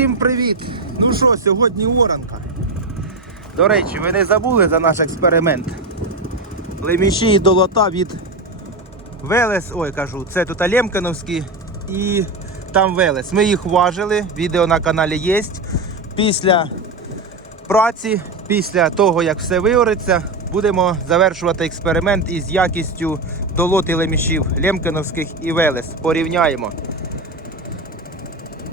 Всім привіт! Ну що, сьогодні оранка. До речі, ви не забули за наш експеримент. Леміші і долота від Велес, ой, кажу, це тут Алемкановські і там Велес. Ми їх важили, відео на каналі є. Після праці, після того, як все виориться, будемо завершувати експеримент із якістю долоти лемішів Лемкановських і Велес. Порівняємо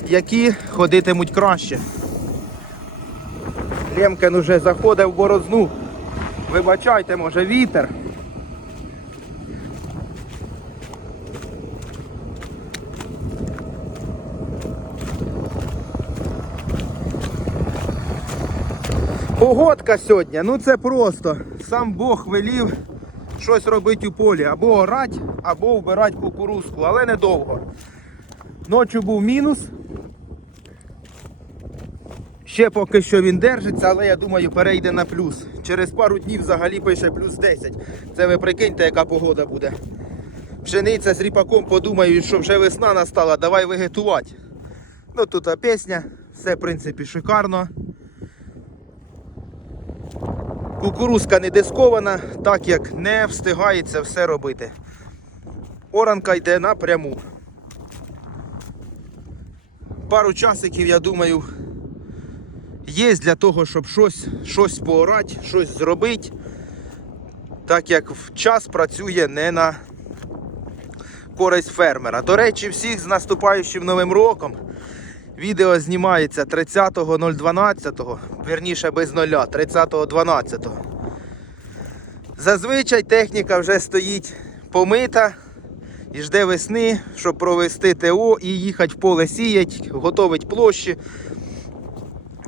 які ходитимуть краще. Лемкен уже заходив в борозну. Вибачайте, може вітер. Погодка сьогодні, ну це просто. Сам Бог велів щось робити у полі. Або орать, або вбирати кукурузку, але недовго. Ночі був мінус. Ще поки що він держиться, але я думаю, перейде на плюс. Через пару днів взагалі пише плюс 10. Це ви прикиньте, яка погода буде. Пшениця з ріпаком подумають, що вже весна настала, давай вегетувати. Ну тут а пісня, все в принципі шикарно. Кукурузка не дискована, так як не встигається все робити. Оранка йде напряму. Пару часиків, я думаю, є для того, щоб щось, щось поорати, щось зробити, так як час працює не на користь фермера. До речі, всіх з наступаючим новим роком. Відео знімається 30.012, верніше без нуля, 30.12. Зазвичай техніка вже стоїть помита і жде весни, щоб провести ТО і їхати в поле сіять, готовить площі.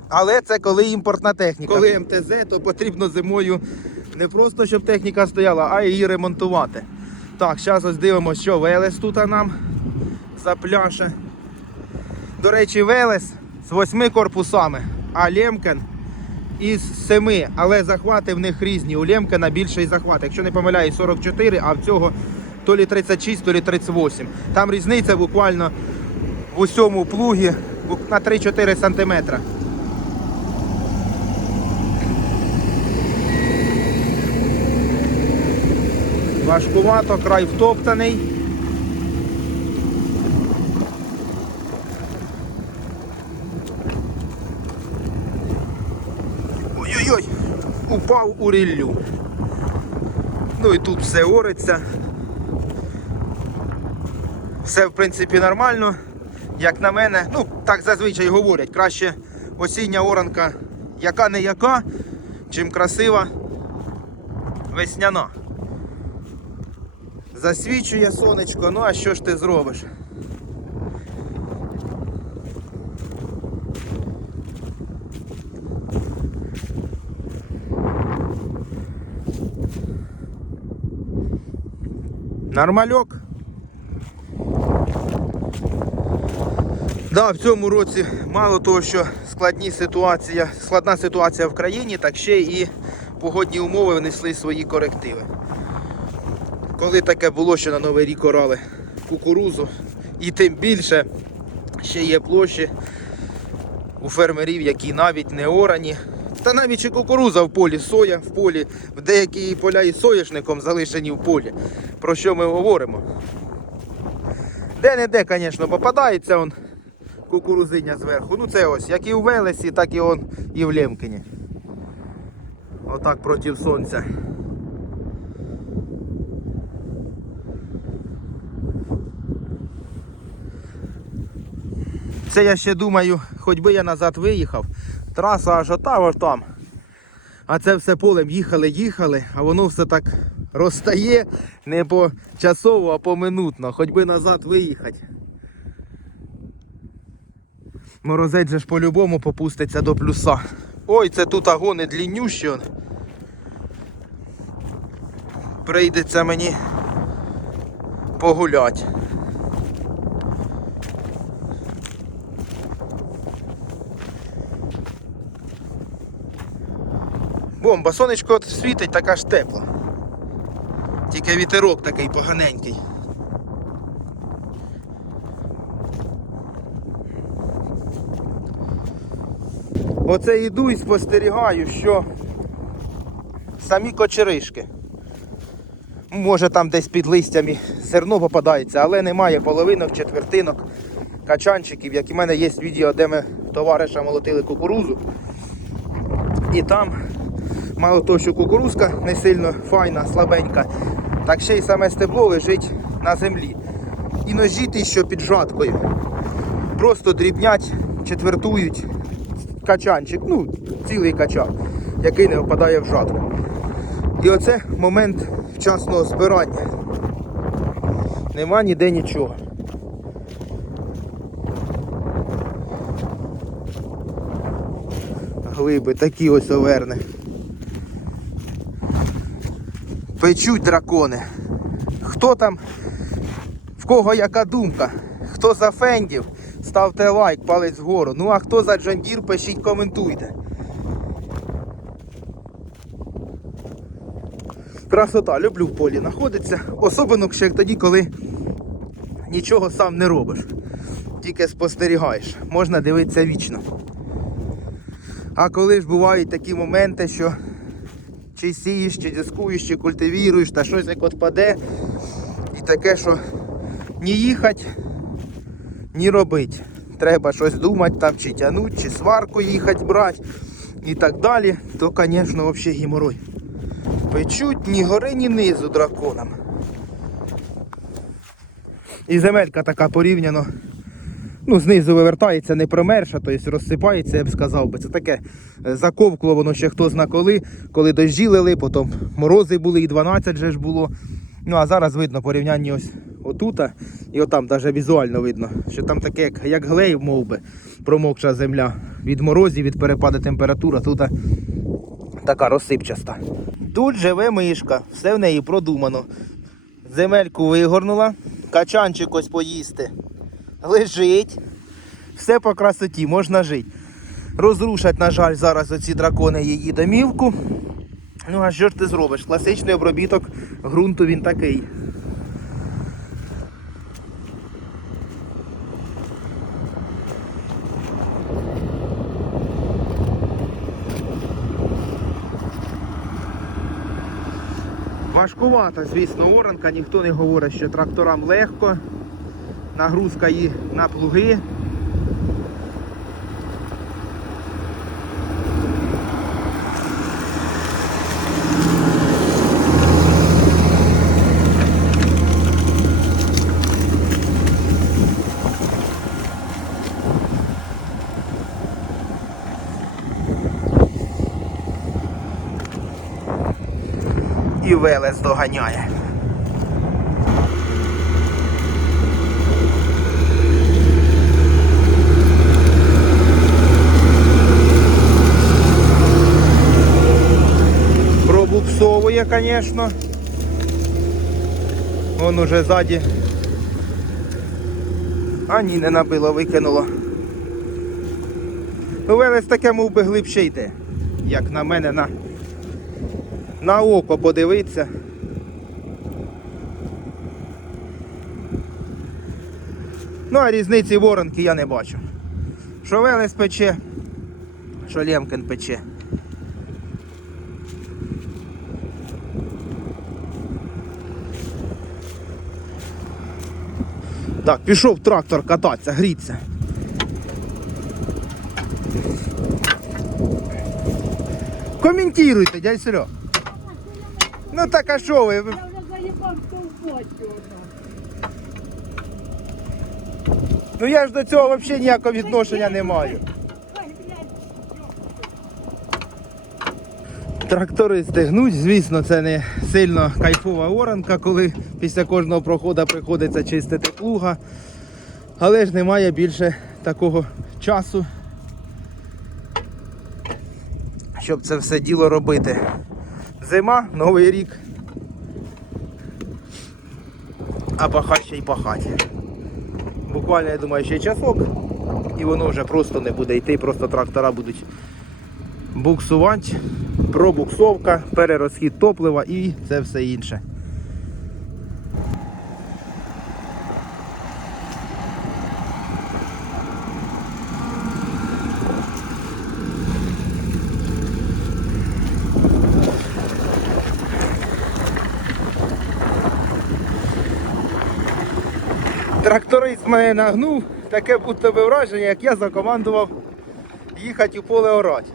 Але це коли імпортна техніка. Коли МТЗ, то потрібно зимою не просто щоб техніка стояла, а її ремонтувати. Так, зараз ось дивимося, що Велес тут нам запляше. До речі, Велес з восьми корпусами, а Лемкен із семи. Але захвати в них різні. У Лемкена більший захват. Якщо не помиляюсь, 44, а в цього то лі 36, то лі 38. Там різниця буквально в усьому плугі на 3-4 сантиметра. Важкувато, край втоптаний. Ой-ой-ой, упав у ріллю. Ну і тут все ориться. Все в принципі нормально. Як на мене, ну так зазвичай говорять, краще осіння оранка яка не яка, чим красива весняна. Засвічує сонечко, ну а що ж ти зробиш? Нормальок. Да, в цьому році мало того, що складні ситуація, складна ситуація в країні, так ще і погодні умови внесли свої корективи. Коли таке було, що на Новий рік орали кукурузу, і тим більше ще є площі у фермерів, які навіть неорані. Та навіть і кукуруза в полі, соя в полі, в деякі поля і соняшником залишені в полі. Про що ми говоримо? Де-не-де, звісно, попадається он кукурузиня зверху. Ну це ось, як і у Велесі, так і он і в Лемкині. Отак проти сонця. Це я ще думаю, хоч би я назад виїхав. Траса аж ота аж там. А це все полем їхали, їхали, а воно все так розстає не по часово, а поминутно. Хоч би назад виїхати. Морозець же ж по-любому попуститься до плюса. Ой, це тут агони дліннющі. Прийдеться мені погулять. Бомба, сонечко світить, така ж тепла. Тільки вітерок такий поганенький. Оце йду і спостерігаю, що самі кочеришки. Може там десь під листями зерно попадається, але немає половинок, четвертинок, качанчиків, як і в мене є відео, де ми товариша молотили кукурузу. І там, мало того, що кукурузка не сильно файна, слабенька, так ще й саме стебло лежить на землі. І ножі ті, що під жаткою. Просто дрібнять, четвертують качанчик, ну, цілий качан, який не впадає в жатку. І оце момент вчасного збирання. Нема ніде нічого. Глиби такі ось оверни. Печуть дракони. Хто там, в кого яка думка? Хто за фендів, ставте лайк, палець вгору. Ну а хто за Джандір, пишіть, коментуйте. Красота, люблю в полі знаходитися. Особливо ще тоді, коли нічого сам не робиш. Тільки спостерігаєш. Можна дивитися вічно. А коли ж бувають такі моменти, що чи сієш, чи дискуєш, чи культивіруєш, та щось як от паде. І таке, що ні їхати, ні робити. Треба щось думати, там, чи тягнути, чи сварку їхати брати і так далі, то, звісно, взагалі геморой. Печуть ні гори, ні низу драконам. І земелька така порівняно. Ну, знизу вивертається, не промерша, тобто розсипається, я б сказав би. Це таке е, заковкло, воно ще хто зна коли, коли дощі лили, потім морози були, і 12 же ж було. Ну а зараз видно порівняння ось отута, і отам навіть візуально видно, що там таке, як, як глейв, мов би, промокша земля від морозів, від перепаду температури, тут така розсипчаста. Тут живе мишка, все в неї продумано. Земельку вигорнула, качанчик ось поїсти. Лежить. Все по красоті, можна жити. Розрушать, на жаль, зараз оці дракони її домівку. Ну, а що ж ти зробиш? Класичний обробіток ґрунту він такий. Важкувата, звісно, оранка, ніхто не говорить, що тракторам легко. Нагрузка її на плуги. І Велес доганяє. Пробуксовує, звісно. Вон уже ззаді. А ні, не набило, викинуло. Ну, Велес таке мов би глибше йде, як на мене на, на око подивитися. Ну, а різниці воронки я не бачу. Що Велес пече, що Лємкін пече. Так, пішов трактор кататися, гріться. Коментуйте, дядь Серег. Ну так а що ви? Я вже заїбав воно. Ну я ж до цього взагалі ніякого відношення не маю. Ой, блядь, Трактористи гнуть, звісно, це не сильно кайфова оранка, коли після кожного проходу приходиться чистити плуга. Але ж немає більше такого часу, щоб це все діло робити. Зима, новий рік. А пахать ще й пахать. Буквально, я думаю, ще часок, і воно вже просто не буде йти, просто трактора будуть буксувати, пробуксовка, перерозхід топлива і це все інше. Тракторист мене нагнув, таке будто би враження, як я закомандував їхати у поле орати.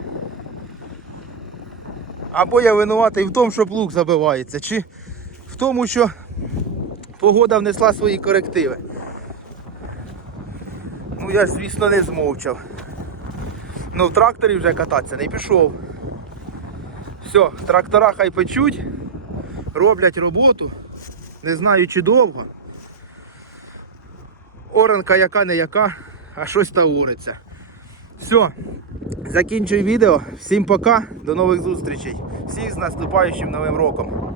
Або я винуватий в тому, що плуг забивається, чи в тому, що погода внесла свої корективи. Ну я ж, звісно, не змовчав. Ну в тракторі вже кататися не пішов. Все, трактора хай печуть, роблять роботу. Не знаю чи довго. Оранка яка не яка, а щось та уриться. Все, закінчую відео. Всім пока, до нових зустрічей. Всіх з наступаючим новим роком.